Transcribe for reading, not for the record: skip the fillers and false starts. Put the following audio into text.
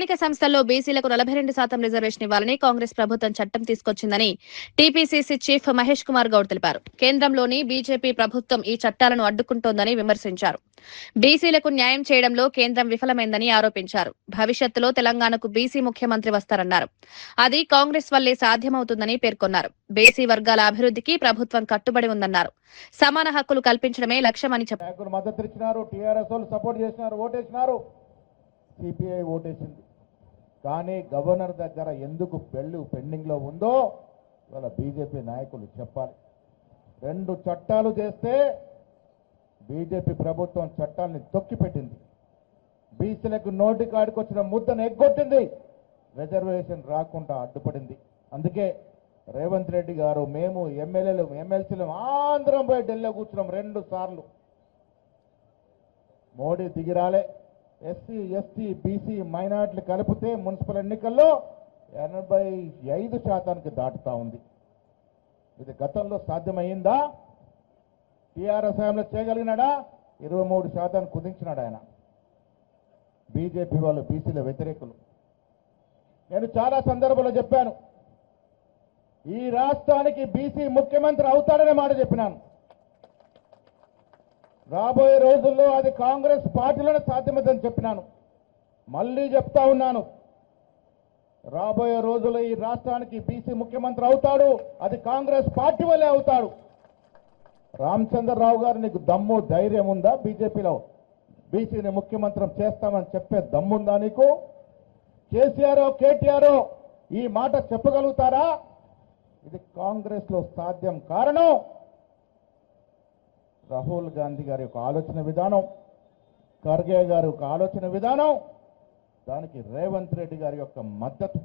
స్థానిక సంస్థల్లో బీసీలకు 42% రిజర్వేషన్ ఇవ్వాలని కాంగ్రెస్ ప్రభుత్వం చట్టం తీసుకొచ్చిందని టీపీసీసీ చీఫ్ మహేష్ కుమార్ గౌడ్ తెలిపారు. కేంద్రంలోని బీజేపీ ప్రభుత్వం ఈ చట్టాలను అడ్డుకుంటోందని విమర్శించారు. బీసీలకు న్యాయం చేయడంలో కేంద్రం విఫలమైందని ఆరోపించారు. భవిష్యత్తులో తెలంగాణకు బీసీ ముఖ్యమంత్రి వస్తారన్నారు. అది కాంగ్రెస్ వల్లే సాధ్యమవుతుందని పేర్కొన్నారు. బీసీ వర్గాల అభివృద్ధికి ప్రభుత్వం కట్టుబడి ఉందన్నారు. సమాన హక్కులు కల్పించడమే లక్ష్యమని చెప్పారు. సిపిఐ ఓటేసింది. కానీ గవర్నర్ దగ్గర ఎందుకు పెండింగ్లో ఉందో ఇవాళ బీజేపీ నాయకులు చెప్పాలి. 2 చట్టాలు చేస్తే బీజేపీ ప్రభుత్వం చట్టాన్ని తొక్కిపెట్టింది. బీసీలకు నోటి కాడికి వచ్చిన ముద్దను ఎగ్గొట్టింది. రిజర్వేషన్ రాకుండా అడ్డుపడింది. అందుకే రేవంత్ రెడ్డి గారు మేము ఎమ్మెల్యేలు ఎమ్మెల్సీలు ఆంధ్రం పోయి ఢిల్లీలో కూర్చున్నాం 2 సార్లు. మోడీ దిగిరాలే. ఎస్సీ ఎస్టీ బీసీ మైనార్టీలు కలిపితే మున్సిపల్ ఎన్నికల్లో 85% దాటుతా ఉంది. ఇది గతంలో సాధ్యమైందా? టీఆర్ఎస్ హయాంలో చేయగలిగినాడా? 23% కుదించినాడు ఆయన. బీజేపీ వాళ్ళు బీసీల వ్యతిరేకులు. నేను చాలా సందర్భాల్లో చెప్పాను, ఈ రాష్ట్రానికి బీసీ ముఖ్యమంత్రి అవుతాడనే మాట చెప్పినాను. రాబోయే రోజుల్లో అది కాంగ్రెస్ పార్టీలోనే సాధ్యమవుతుందని చెప్పినాను. మళ్ళీ చెప్తా ఉన్నాను, రాబోయే రోజుల్లో ఈ రాష్ట్రానికి బీసీ ముఖ్యమంత్రి అవుతాడు. అది కాంగ్రెస్ పార్టీ వల్లే అవుతాడు. రామచంద్రరావు గారు, నీకు దమ్ము ధైర్యం ఉందా? బీజేపీలో బీసీని ముఖ్యమంత్రి చేస్తామని చెప్పే దమ్ముందా నీకు? కేసీఆర్ కేటీఆర్ ఈ మాట చెప్పగలుగుతారా? ఇది కాంగ్రెస్ లో సాధ్యం. కారణం రాహుల్ గాంధీ గారి యొక్క ఆలోచన విధానం, ఖర్గే గారి యొక్క ఆలోచన విధానం, దానికి రేవంత్ రెడ్డి గారి యొక్క మద్దతు.